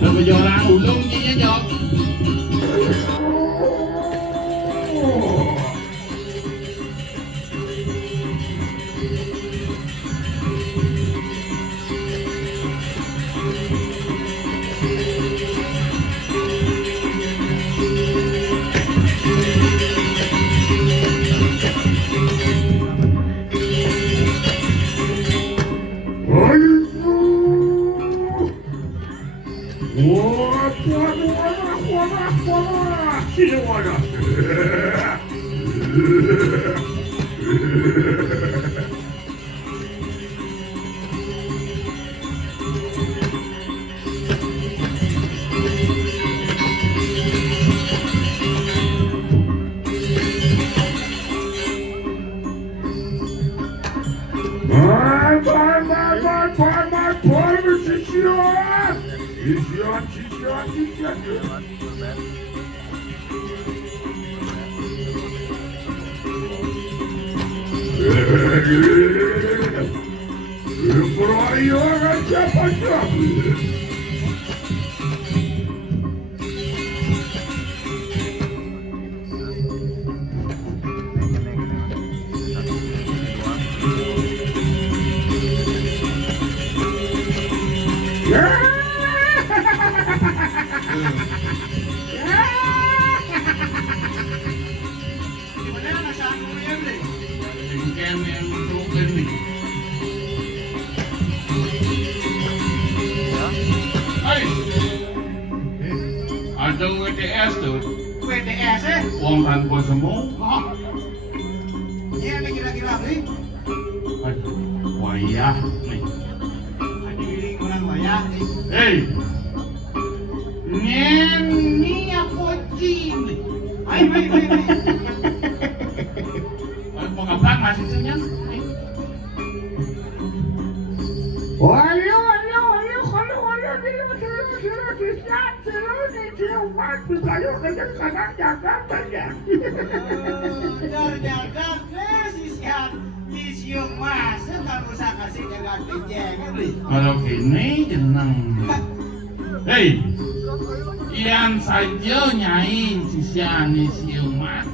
Rồi bây giờ ra ulung chi nhá nhóc. Ada WTS tuh. WTS eh? Uang tanpa semua. Oh. Iya nih kira-kira nih. Aduh, wayah nih. Ini orang wayah nih. Hei, ini aku nih. Ayo. Pengabang masih senyum. Kalau kini jeneng. Hei, yang saja nyain sisian si emas.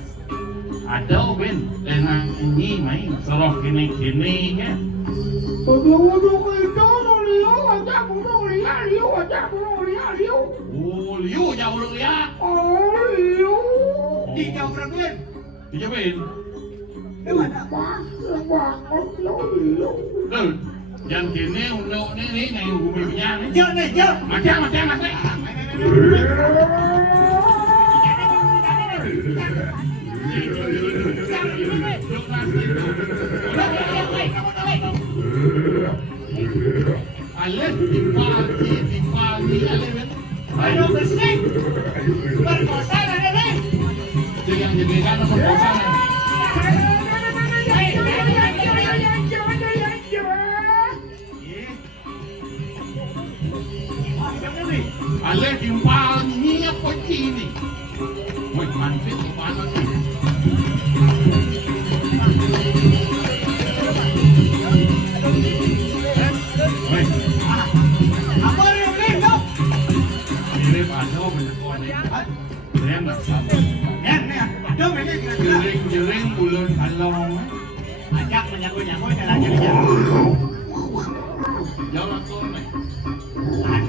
Ada ben dengan ini main soroh kini ya. Oh, liu jauh dulu ya. Di jauh berapa? Dicobain. Tuh, yang kini untuk ini yang hukumnya nih. Jauh. Macam. Alif di pagi, alif. Ayo bersih. Berkosa ada nih. Jangan jadikan berkosa. Alif di pagi apa ini? Woi, manfit apa sih? Jering bulan kalong. Ajak menyaku-nyaku jalan-jalan. Jalan tuh nih.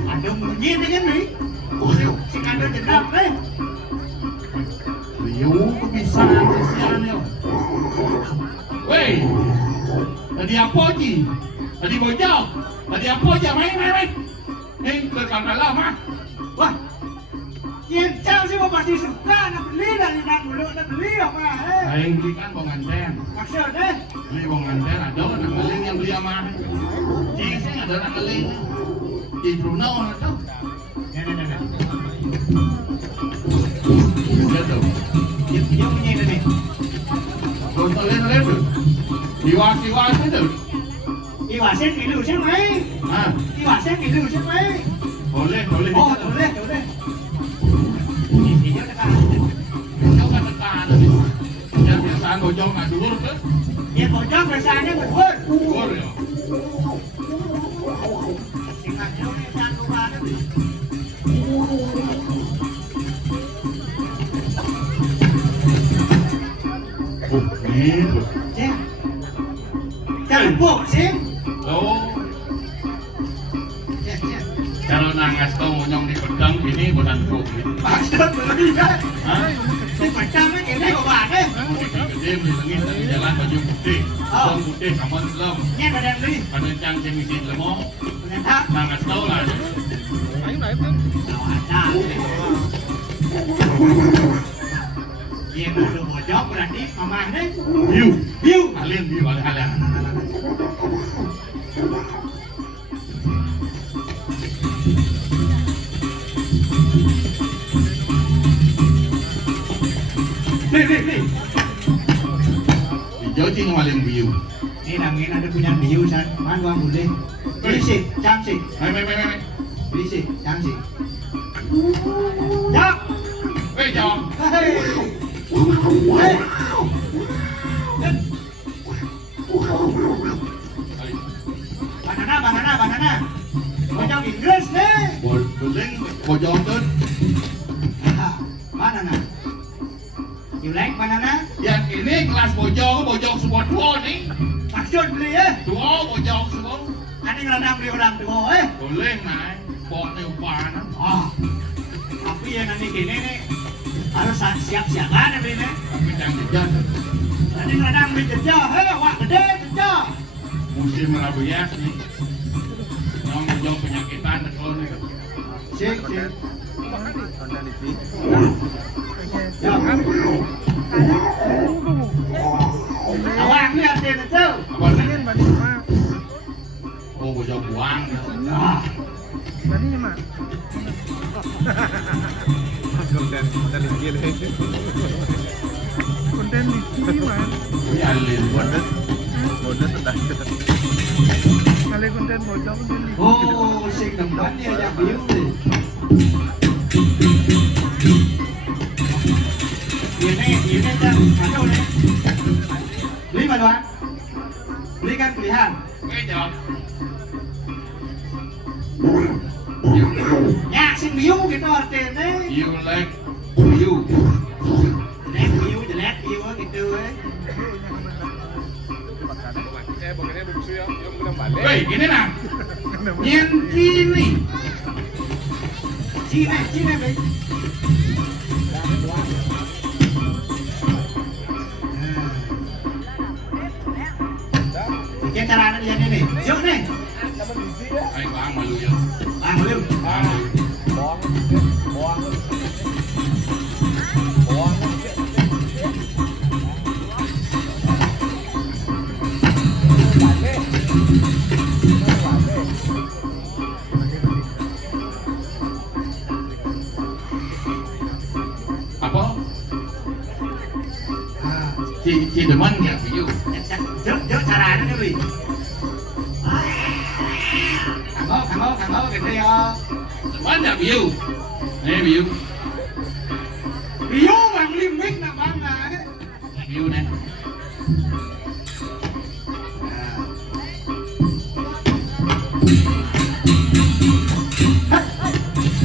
Ada bunyi dengan nih. Si kandung jendam nih. Liu kebiasaan sesiannya. Weh, tadi apa ji? Tadi bocah. Tadi apa aja main. Terkandang lama. Wah, yang jauh sih mau pasti suka nak beli dari dulu nak beli apa? Yang belikan pengantin. Maksudnya? Beli pengantin ada nak beli yang beli sama. Jising ada nak beli. Di Bruno itu. Nah. Gitu. Dia punya ini nih. Tontonin tuh. Diwasi tuh. Iwasin dulu sih mai. Ah, Iwasin dulu sih mai. boleh. Oh, boleh. Isinya tekan. Bocah kan tekan. Yang biasaan bocah nggak dulu tuh. Dia bocor biasanya betul. Gol ya. Singkat ini satu kali. Oh, gitu. Cing. Jangan boxing. Oh, Cing, cing. kalau nangas kau ngonyong di pedang ini bukan kopi. Maksud beli kan? Hah? Di pertama ini kok ada. Gede beli langit dari jalan baju putih. Bawang putih kamon selam. Ini badan beli. Pada cang cemisi lemong. Ternyata Nangas kau lah. ada. Dia udah bocor berarti mama deh. View. View. Kalian view ada kalian. Nih. Hijau sih ngamaling view. Ini namanya ada punya view san. Man gua boleh. Berisik, cantik. Mai. Berisik, cantik. Jak. Jom. Hei. Banana. Bocor Inggris nih. Boleh bojong tuh. Banana. You like banana? Yang ini kelas bojong semua dua nih. Maksud beli ya? Dua bojong semua. Ada yang beli orang tua Boleh naik. Bawa neupan. Tapi yang nanti gini nih harus siap-siapan ya beli nih. Tapi jangan jajan. Ada yang beli jejak, wah gede jejak. Musim Rabu ya nih. Yang bojong penyakitan kalau nih. Sik. Ya. Awak lihat dia tu. Apa nih? Oh bojong buang. Wah. Konten di sini man. Ya lin buat. Kali konten bocor konten di. Oh, sik tempatnya yang view ni. Ini kan ada ni. Beli mana? Beli kan pilihan. Jom. Ya, sing view gitu artinya. You like you. Jelek view gitu Hei, ini nak. Yang ini. Cina baik. Bikin cara dia ni. Yuk ni. Ay, bang malu ya. Belum. Bang. Apa? Chị demen nggak view? Yuk cara ni ni. Kamu gitu ya. Demen nggak view? Nih view. View bang limit nak mana? View nih.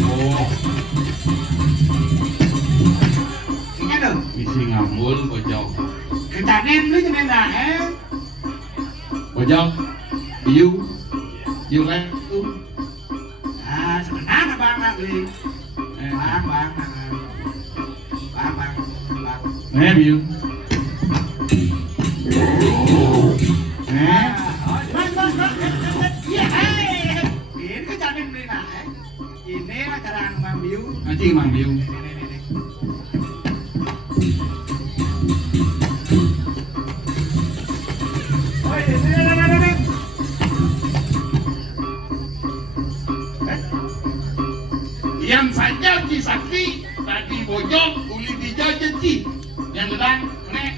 Oh, Ini tu. isi ngambul bojong. Kita nem ni jenis dah Bojong. View. You like you. Sebenarnya bang nak beli. Bang. Nih view. Nih. Ini kan jadi beli nak. Ini lah cara bang view. Nanti mang view. Yang saja Ci Sakti tadi bojong kulit hijau Ci. Yang sedang nek.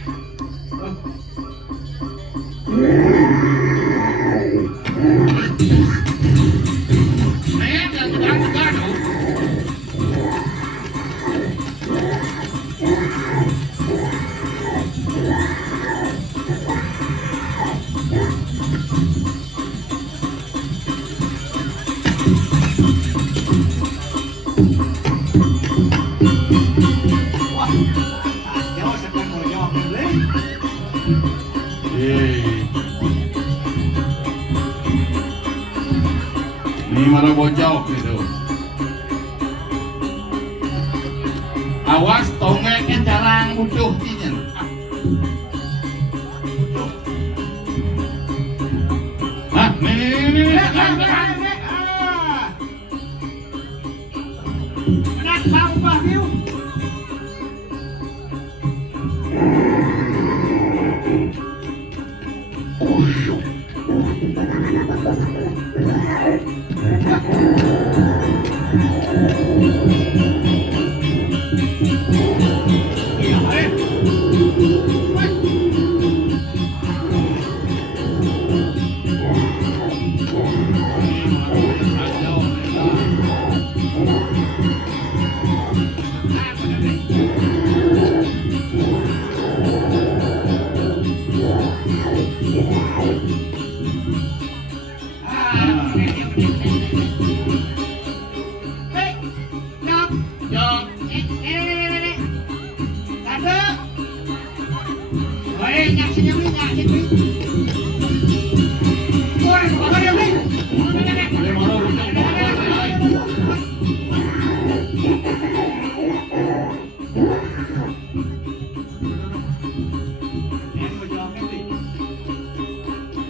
Nek yang sedang juga dong. Ini malah bojok gitu. Awas tongeknya jarang utuh cinya. Hah, nih. Nak tambah view.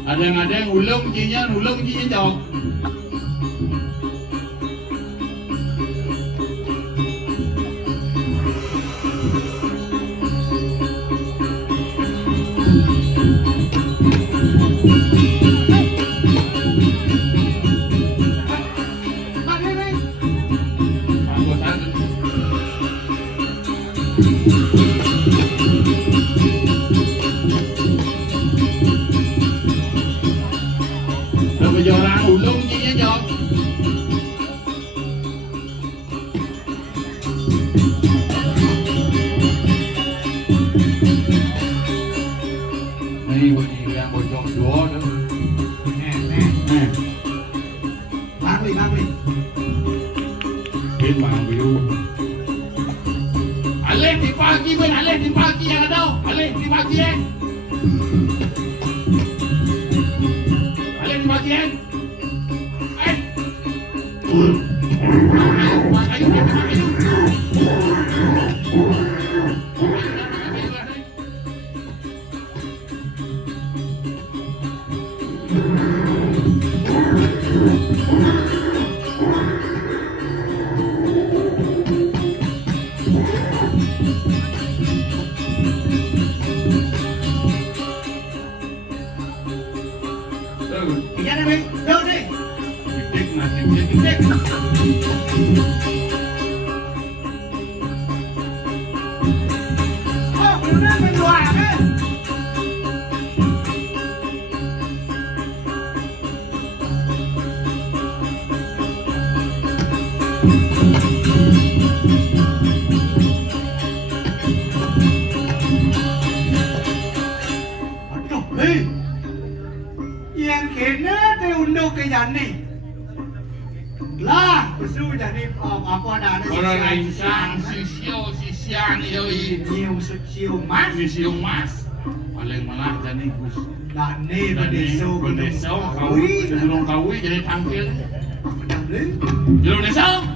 Ada yang ulung cinya jok. Orang ulung cinya jok. Ini yang bojok dua tuh. Bang. Bin bang biu. Alih di pagi yang ada. Alih di pagi eh. Alih di pagi eh. Yang kena te undo ke jani. Lah, besu jani apa ada Orang insang sisian yoi. siu mas. Siung mas. Paling malah jani gus. Dani Bedeso kawi, sebelum kawi jadi tampil. Benar. Jelur desa.